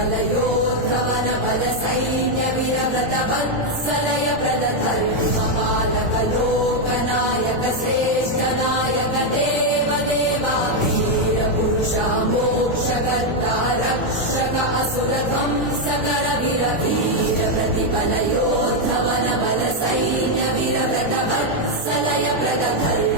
प्रतिबलयोद्धवन बल सैन्य वीरव्रत वत्सलय प्रदधर्मपालक लोकनायक श्रेष्ठ नायक देव देवा वीर पुरुषा मोक्षकर्ता रक्षक असुर ध्वंसकर वीर वीर प्रतिबलयोद्धवन बल सैन्य वीरव्रत वत्सलय प्रदधर्म